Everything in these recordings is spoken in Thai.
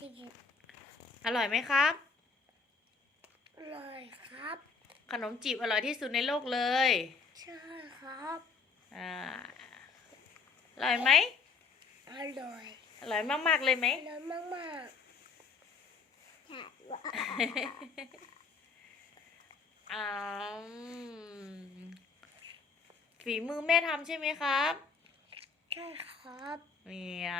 จีบอร่อยไหมครับเลยครับ ขนมจีบอร่อยที่สุดในโลกเลย ใช่ครับ อ่า อร่อยไหม อร่อย อร่อยมากๆเลยไหมอร่อยมากๆใช่ว่าอ่าฝีมือแม่ทำใช่ไหมครับ ใช่ครับ เนี่ย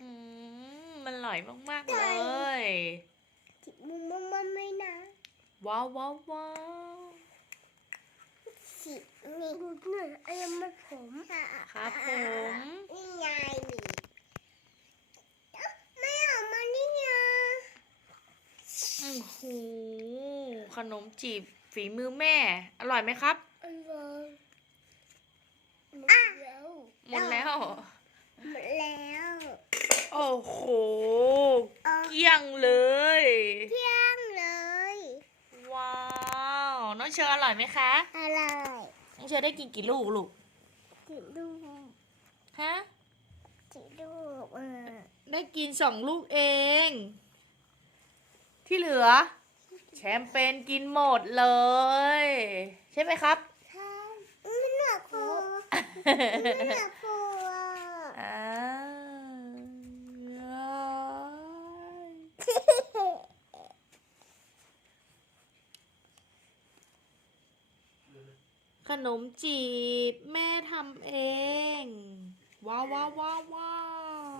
อื้อหือมันอร่อยมากๆเลย จิบมุมมันไม่นะว้าวว้าวว้าวสินี่นี่ไอ้ยังมันผมครับผมนี่ไงนี่ไม่ออกมานี่ไงอื้อหือขนมจีบฝีมือแม่ อร่อยไหมครับอร่อยหมดแล้ว หมดแล้ว หมดแล้ว โอ้โหเอาเกลี้ยงเลย เที่ยงเลย ว้าว น้องเชอร์อร่อยไหมคะ อร่อยน้องเชอร์ได้กินกี่ลูกลูก จิบดูฮะ จิบดูเออได้กินสองลูกเอง ที่เหลือ แชมเปญกินหมดเลย ใช่ไหมครับค่ะไม่หนักคอไม่หนักคอ ขนมจีบ แม่ทำเอง ว้าวว้าวว้าว